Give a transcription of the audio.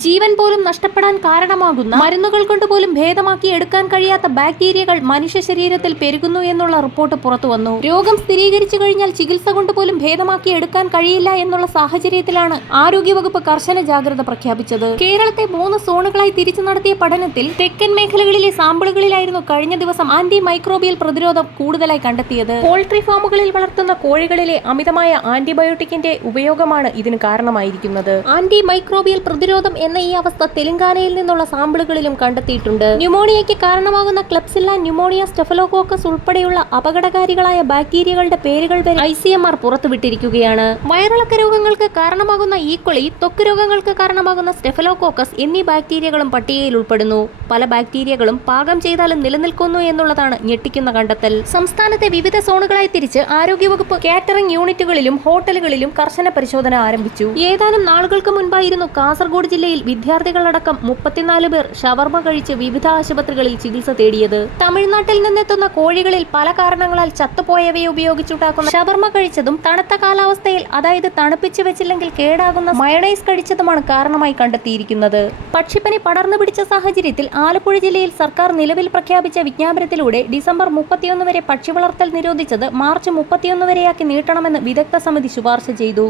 ജീവൻ പോലും നഷ്ടപ്പെടാൻ കാരണമാകുന്ന മരുന്നുകൾ കൊണ്ട് പോലും ഭേദമാക്കി എടുക്കാൻ കഴിയാത്ത ബാക്ടീരിയകൾ മനുഷ്യ ശരീരത്തിൽ പെരുകുന്നു എന്നുള്ള റിപ്പോർട്ട് പുറത്തു വന്നു. രോഗം സ്ഥിരീകരിച്ചു കഴിഞ്ഞാൽ ചികിത്സ കൊണ്ട് പോലും ഭേദമാക്കി എടുക്കാൻ കഴിയില്ല എന്നുള്ള സാഹചര്യത്തിലാണ് ആരോഗ്യവകുപ്പ് കർശന ജാഗ്രത പ്രഖ്യാപിച്ചത്. കേരളത്തെ മൂന്ന് സോണുകളായി തിരിച്ചു നടത്തിയ പഠനത്തിൽ തെക്കൻ മേഖലകളിലെ സാമ്പിളുകളിലായിരുന്നു കഴിഞ്ഞ ദിവസം ആന്റി മൈക്രോബിയൽ പ്രതിരോധം കൂടുതലായി കണ്ടെത്തിയത്. പോൾട്രി ഫാമുകളിൽ വളർത്തുന്ന കോഴികളിലെ അമിതമായ ആന്റിബയോട്ടിക്കിന്റെ ഉപയോഗമാണ് ഇതിന് കാരണമായിരിക്കുന്നത്. ആന്റി മൈക്രോബിയൽ പ്രതിരോധം എന്ന ഈ അവസ്ഥ തെലങ്കാനയിൽ നിന്നുള്ള സാമ്പിളുകളിലും കണ്ടെത്തിയിട്ടുണ്ട്. ന്യൂമോണിയയ്ക്ക് കാരണമാകുന്ന ക്ലബ്സില്ല ന്യൂമോണിയ സ്റ്റെഫലോകോക്കസ് ഉൾപ്പെടെയുള്ള അപകടകാരികളായ ബാക്ടീരിയകളുടെ പേരുകൾ വരെ ഐ സി എം ആർ പുറത്തുവിട്ടിരിക്കുകയാണ്. വയറിളക്ക രോഗങ്ങൾക്ക് കാരണമാകുന്ന ഈക്കൊളി ത്വക്ക് രോഗങ്ങൾക്ക് കാരണമാകുന്ന സ്റ്റെഫലോകോക്കസ് എന്നീ ബാക്ടീരിയകളും പട്ടികയിൽ ഉൾപ്പെടുന്നു. പല ബാക്ടീരിയകളും പാകം ചെയ്താലും നിലനിൽക്കുന്നു എന്നുള്ളതാണ് ഞെട്ടിക്കുന്ന കണ്ടെത്തൽ. സംസ്ഥാനത്തെ വിവിധ സോണുകളായി തിരിച്ച് ആരോഗ്യവകുപ്പ് കാറ്ററിംഗ് യൂണിറ്റുകളിലും ഹോട്ടലുകളിലും കർശന പരിശോധന ആരംഭിച്ചു. ഏതാനും നാളുകൾക്ക് മുൻപായിരുന്നു കാസർഗോഡ് ജില്ലയിൽ വിദ്യാർത്ഥികളടക്കം മുപ്പത്തിനാല് പേർ ഷവർമ കഴിച്ച് വിവിധ ആശുപത്രികളിൽ ചികിത്സ തേടിയത്. തമിഴ്നാട്ടിൽ നിന്നെത്തുന്ന കോഴികളിൽ പല കാരണങ്ങളാൽ ചത്തുപോയവയെ ഉപയോഗിച്ചുണ്ടാക്കുന്ന ഷവർമ കഴിച്ചതും തണുത്ത കാലാവസ്ഥയിൽ അതായത് തണുപ്പിച്ചു വെച്ചില്ലെങ്കിൽ കേടാകുന്ന മയണൈസ് കഴിച്ചതുമാണ് കാരണമായി കണ്ടെത്തിയിരിക്കുന്നത്. പക്ഷിപ്പനി പടർന്നു പിടിച്ച സാഹചര്യത്തിൽ ആലപ്പുഴ ജില്ലയിൽ സർക്കാർ നിലവിൽ പ്രഖ്യാപിച്ച വിജ്ഞാപനത്തിലൂടെ ഡിസംബർ മുപ്പത്തിയൊന്ന് വരെ പക്ഷി വളർത്തൽ നിരോധിച്ചത് മാർച്ച് മുപ്പത്തിയൊന്ന് വരെയാക്കി നീട്ടണമെന്ന് വിദഗ്ധ സമിതി ശുപാർശ ചെയ്തു.